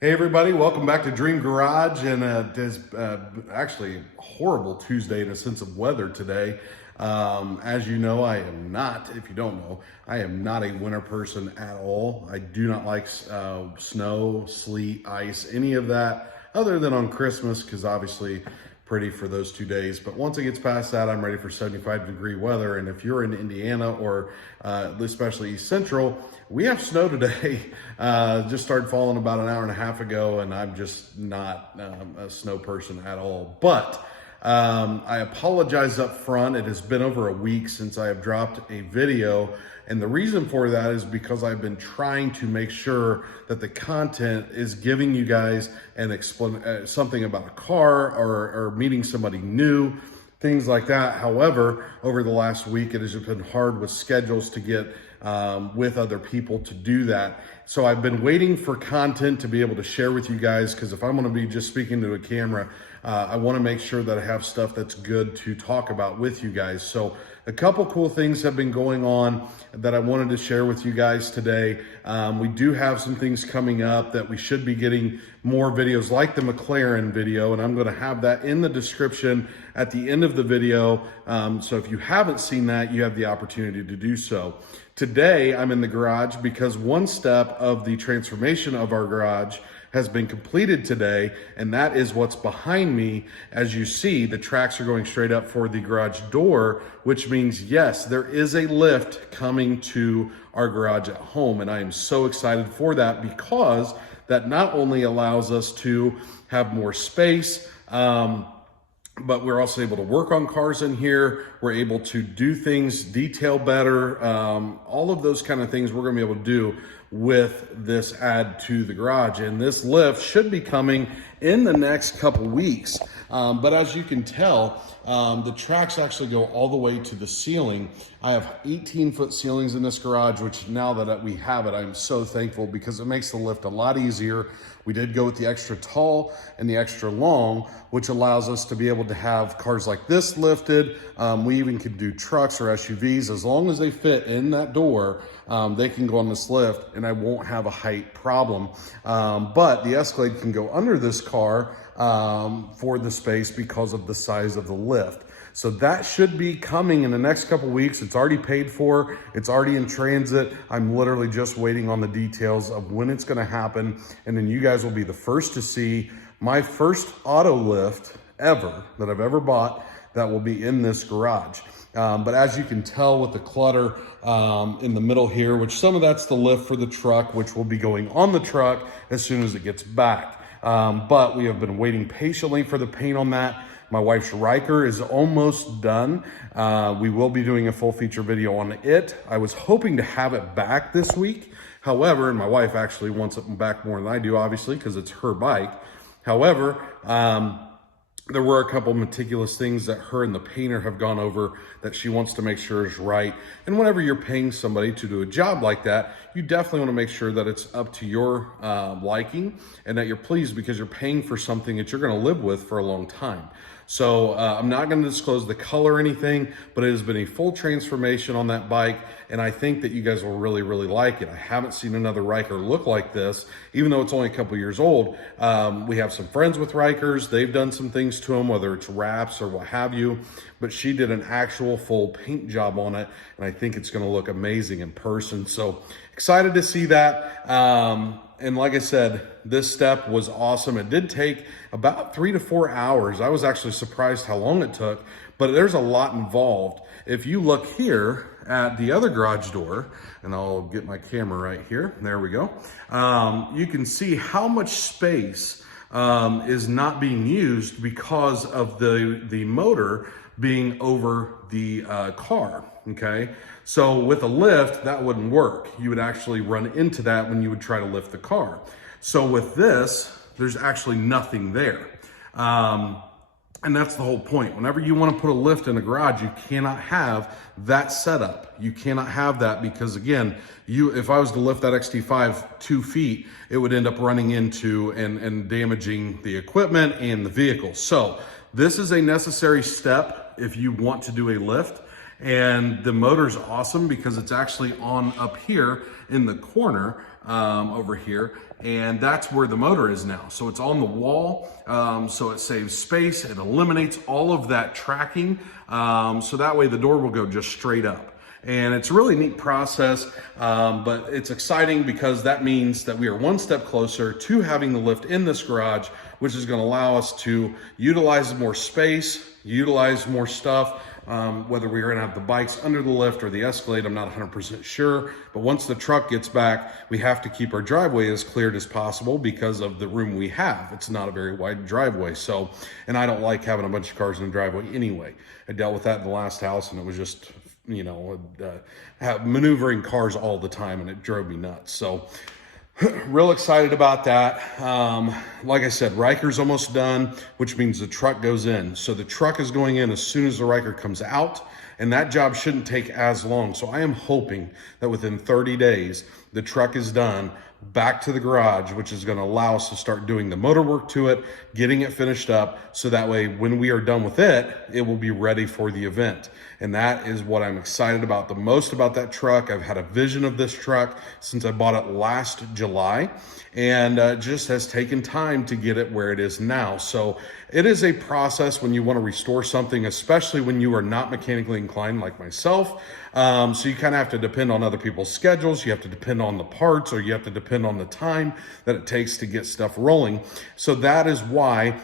Hey everybody, welcome back to Dream Garage, and it is actually a horrible Tuesday in a sense of weather today. As you know, I am not, if you don't know, I am not a winter person at all. I do not like snow, sleet, ice, any of that, other than on Christmas, because obviously pretty for those 2 days. But once it gets past that, I'm ready for 75-degree weather. And if you're in Indiana or especially East Central, we have snow today. Just started falling about an hour and a half ago, and I'm just not a snow person at all. But I apologize up front. It has been over a week since I have dropped a video. And the reason for that is because I've been trying to make sure that the content is giving you guys something about a car or meeting somebody new, things like that. However, over the last week, it has been hard with schedules to get with other people to do that. So I've been waiting for content to be able to share with you guys, because if I'm going to be just speaking to a camera, I want to make sure that I have stuff that's good to talk about with you guys. So a couple cool things have been going on that I wanted to share with you guys today. We do have some things coming up that we should be getting more videos like the McLaren video, and I'm going to have that in the description at the end of the video. So if you haven't seen that, you have the opportunity to do so. Today, I'm in the garage because one step of the transformation of our garage has been completed today, and that is what's behind me. As you see, the tracks are going straight up for the garage door, which means, yes, there is a lift coming to our garage at home, and I am so excited for that, because that not only allows us to have more space, but we're also able to work on cars in here. We're able to do things, detail better, all of those kind of things we're gonna be able to do with this add to the garage. And this lift should be coming in the next couple weeks. But as you can tell, the tracks actually go all the way to the ceiling. I have 18-foot ceilings in this garage, which now that we have it, I'm so thankful, because it makes the lift a lot easier. We did go with the extra tall and the extra long, which allows us to be able to have cars like this lifted. We even can do trucks or SUVs. As long as they fit in that door, they can go on this lift, and I won't have a height problem. But the Escalade can go under this car for the space because of the size of the lift. So that should be coming in the next couple weeks. It's already paid for. It's already in transit. I'm literally just waiting on the details of when it's going to happen. And then you guys will be the first to see my first auto lift ever that I've ever bought that will be in this garage. But as you can tell with the clutter in the middle here, which some of that's the lift for the truck, which will be going on the truck as soon as it gets back. But we have been waiting patiently for the paint on that. My wife's Riker is almost done. We will be doing a full feature video on it. I was hoping to have it back this week. However, and my wife actually wants it back more than I do, obviously, because it's her bike. However, there were a couple meticulous things that her and the painter have gone over that she wants to make sure is right. And whenever you're paying somebody to do a job like that, you definitely want to make sure that it's up to your liking and that you're pleased, because you're paying for something that you're going to live with for a long time. So I'm not going to disclose the color or anything, but it has been a full transformation on that bike, and I think that you guys will really, really like it. I haven't seen another Riker look like this, even though it's only a couple years old. We have some friends with Rikers. They've done some things to them, whether it's wraps or what have you, but she did an actual full paint job on it, and I think it's going to look amazing in person. So excited to see that. And like I said, this step was awesome. It did take about 3 to 4 hours. I was actually surprised how long it took, but there's a lot involved. If you look here at the other garage door, and I'll get my camera right here, there we go. You can see how much space is not being used because of the motor being over the car, okay? So with a lift, that wouldn't work. You would actually run into that when you would try to lift the car. So with this, there's actually nothing there. And that's the whole point. Whenever you want to put a lift in a garage, you cannot have that setup. You cannot have that because, again, if I was to lift that XT5 2 feet, it would end up running into and damaging the equipment and the vehicle. So this is a necessary step if you want to do a lift. And the motor's awesome because it's actually on up here in the corner. over here. And that's where the motor is now. So it's on the wall, so it saves space. It eliminates all of that tracking. So that way the door will go just straight up. And it's a really neat process, but it's exciting because that means that we are one step closer to having the lift in this garage, which is going to allow us to utilize more space, utilize more stuff. Whether we're going to have the bikes under the lift or the Escalade, I'm not 100% sure. But once the truck gets back, we have to keep our driveway as cleared as possible because of the room we have. It's not a very wide driveway. So, and I don't like having a bunch of cars in the driveway anyway. I dealt with that in the last house, and it was just, you know, maneuvering cars all the time, and it drove me nuts. So real excited about that. Like I said, Riker's almost done, which means the truck goes in. So the truck is going in as soon as the Riker comes out, and that job shouldn't take as long. So I am hoping that within 30 days, the truck is done, back to the garage, which is going to allow us to start doing the motor work to it, getting it finished up, so that way when we are done with it, it will be ready for the event. And that is what I'm excited about the most about that truck. I've had a vision of this truck since I bought it last July, and just has taken time to get it where it is now. So it is a process when you want to restore something, especially when you are not mechanically inclined like myself. So you kind of have to depend on other people's schedules. You have to depend on the parts, or you have to depend on the time that it takes to get stuff rolling. So that is why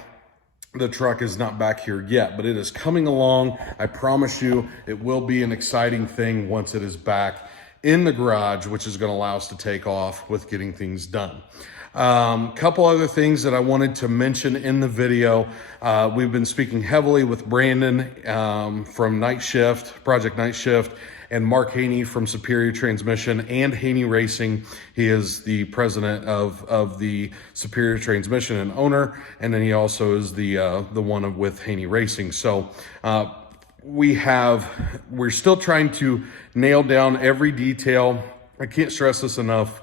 the truck is not back here yet, but it is coming along. I promise you it will be an exciting thing once it is back in the garage, which is going to allow us to take off with getting things done. Couple other things that I wanted to mention in the video. We've been speaking heavily with Brandon from Night Shift, Project Night Shift, and Mark Haney from Superior Transmission and Haney Racing. He is the president of the Superior Transmission and owner, and then he also is the one with Haney Racing. So we're still trying to nail down every detail. I can't stress this enough,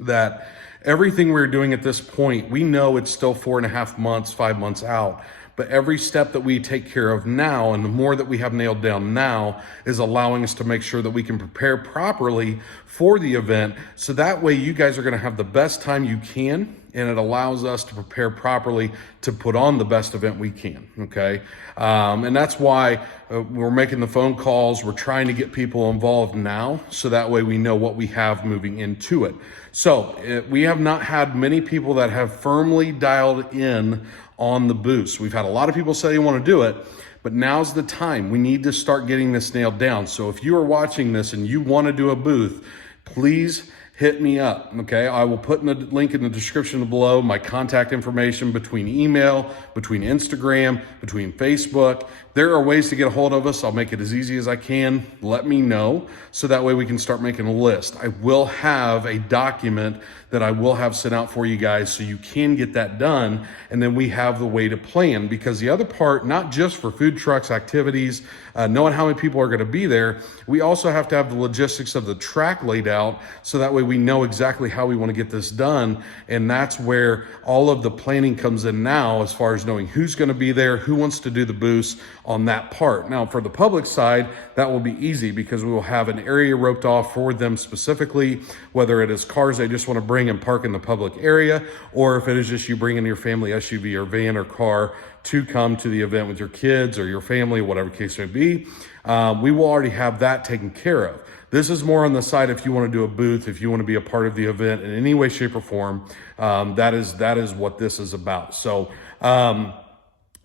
that everything we're doing at this point, we know it's still 4.5 months, 5 months out. But every step that we take care of now, and the more that we have nailed down now, is allowing us to make sure that we can prepare properly for the event. So that way you guys are going to have the best time you can, and it allows us to prepare properly to put on the best event we can, okay? And that's why we're making the phone calls. We're trying to get people involved now, so that way we know what we have moving into it. So we have not had many people that have firmly dialed in on the boost. We've had a lot of people say they want to do it, but now's the time. We need to start getting this nailed down. So if you are watching this and you want to do a booth, please hit me up, okay? I will put in the link in the description below my contact information, between email, between Instagram, between Facebook. There are ways to get a hold of us. I'll make it as easy as I can. Let me know, so that way we can start making a list. I will have a document that I will have sent out for you guys, so you can get that done, and then we have the way to plan. Because the other part, not just for food trucks, activities, knowing how many people are going to be there, we also have to have the logistics of the track laid out, so that way we know exactly how we want to get this done. And that's where all of the planning comes in now, as far as knowing who's going to be there, who wants to do the booths on that part. Now, for the public side, that will be easy, because we will have an area roped off for them specifically, whether it is cars they just want to bring and park in the public area, or if it is just you bringing your family SUV or van or car to come to the event with your kids or your family, whatever case may be. We will already have that taken care of. This is more on the side if you want to do a booth, if you want to be a part of the event in any way, shape, or form. That is what this is about. So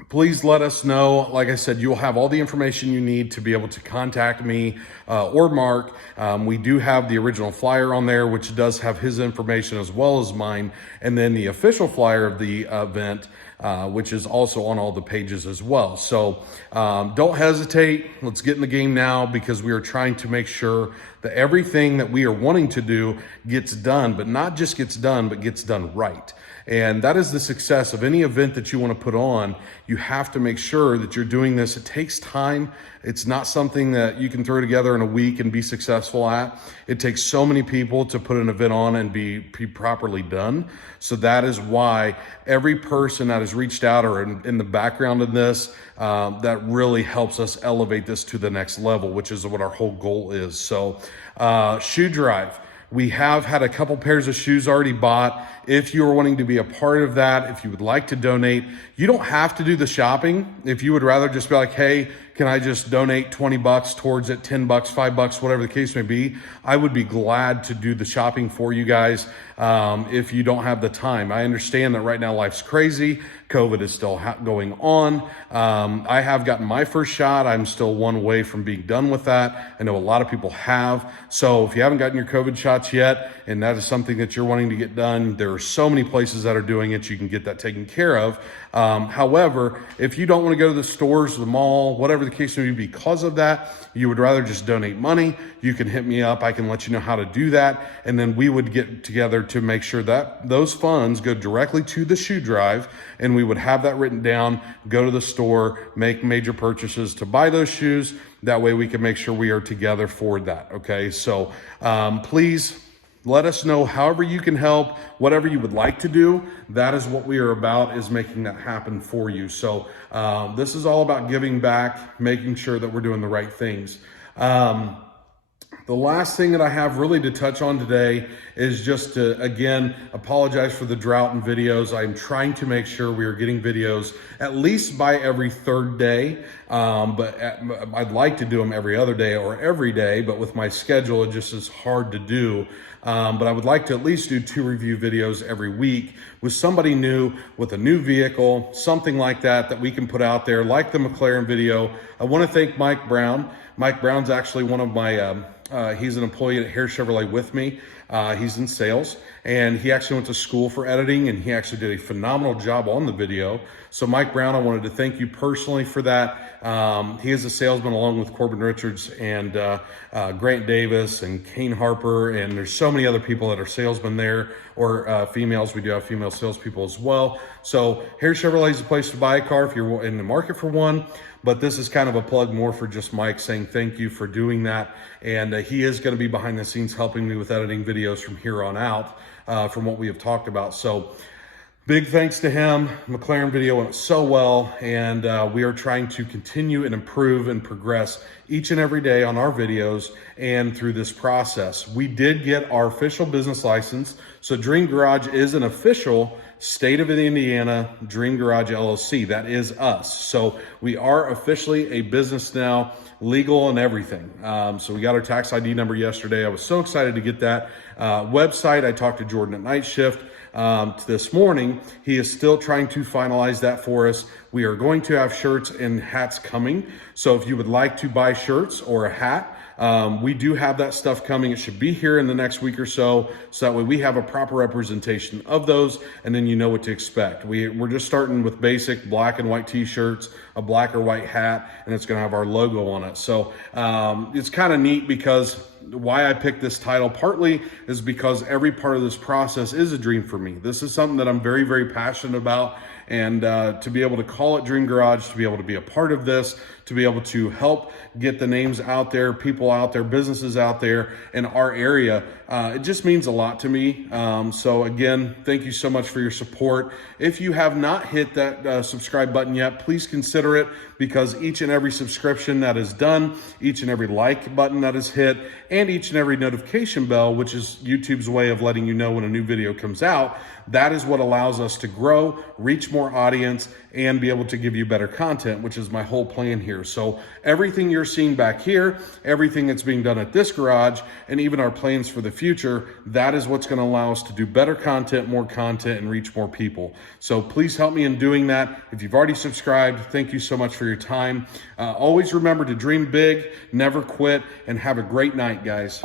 please let us know. Like I said, you'll have all the information you need to be able to contact me or Mark. We do have the original flyer on there, which does have his information as well as mine, and then the official flyer of the event, which is also on all the pages as well. So don't hesitate. Let's get in the game now, because we are trying to make sure that everything that we are wanting to do gets done, but not just gets done, but gets done right. And that is the success of any event that you want to put on. You have to make sure that you're doing this. It takes time. It's not something that you can throw together in a week and be successful at. It takes so many people to put an event on and be properly done. So that is why every person that has reached out or in the background of this, that really helps us elevate this to the next level, which is what our whole goal is. So Shoe Drive. We have had a couple pairs of shoes already bought. If you are wanting to be a part of that, if you would like to donate, you don't have to do the shopping. If you would rather just be like, hey, can I just donate 20 bucks towards it, 10 bucks, 5 bucks, whatever the case may be, I would be glad to do the shopping for you guys if you don't have the time. I understand that right now life's crazy. COVID is still going on. I have gotten my first shot. I'm still one away from being done with that. I know a lot of people have. So if you haven't gotten your COVID shots yet, and that is something that you're wanting to get done, there are so many places that are doing it. You can get that taken care of. However, if you don't want to go to the stores, the mall, whatever the case may be, because of that, you would rather just donate money, you can hit me up. I can let you know how to do that. And then we would get together to make sure that those funds go directly to the shoe drive. And we would have that written down, go to the store, make major purchases to buy those shoes. That way we can make sure we are together for that. Okay. So please let us know however you can help, whatever you would like to do. That is what we are about, is making that happen for you. So this is all about giving back, making sure that we're doing the right things. The last thing that I have really to touch on today is just to, again, apologize for the drought in videos. I'm trying to make sure we are getting videos at least by every third day, but I'd like to do them every other day or every day, but with my schedule, it just is hard to do. But I would like to at least do 2 review videos every week with somebody new, with a new vehicle, something like that we can put out there, like the McLaren video. I want to thank Mike Brown. Mike Brown's actually one of my, he's an employee at Hare Chevrolet with me. He's in sales, and he actually went to school for editing, and he actually did a phenomenal job on the video. So Mike Brown, I wanted to thank you personally for that. He is a salesman along with Corbin Richards and Grant Davis and Kane Harper, and there's so many other people that are salesmen there, or females. We do have female salespeople as well. So Hare Chevrolet is a place to buy a car if you're in the market for one. But this is kind of a plug more for just Mike, saying thank you for doing that. And he is going to be behind the scenes helping me with editing videos from here on out, from what we have talked about. So big thanks to him. McLaren video went so well, and we are trying to continue and improve and progress each and every day on our videos and through this process. We did get our official business license. So Dream Garage is an official State of Indiana Dream Garage LLC. That is us. So we are officially a business now, legal and everything. So we got our tax ID number yesterday. I was so excited to get that. Website, I talked to Jordan at Night Shift this morning. He is still trying to finalize that for us. We are going to have shirts and hats coming. So if you would like to buy shirts or a hat, we do have that stuff coming. It should be here in the next week or so. So that way we have a proper representation of those, and then you know what to expect. We're just starting with basic black and white t-shirts, a black or white hat, and it's going to have our logo on it. So it's kind of neat, because why I picked this title partly is because every part of this process is a dream for me. This is something that I'm very, very passionate about. And to be able to call it Dream Garage, to be able to be a part of this, to be able to help get the names out there, people out there, businesses out there in our area, it just means a lot to me. So again, thank you so much for your support. If you have not hit that subscribe button yet, please consider it, because each and every subscription that is done, each and every like button that is hit, and each and every notification bell, which is YouTube's way of letting you know when a new video comes out, that is what allows us to grow, reach more audience, and be able to give you better content, which is my whole plan here. So everything you're seeing back here, everything that's being done at this garage, and even our plans for the future, that is what's going to allow us to do better content, more content, and reach more people. So please help me in doing that. If you've already subscribed, thank you so much for your time. Always remember to dream big, never quit, and have a great night, guys.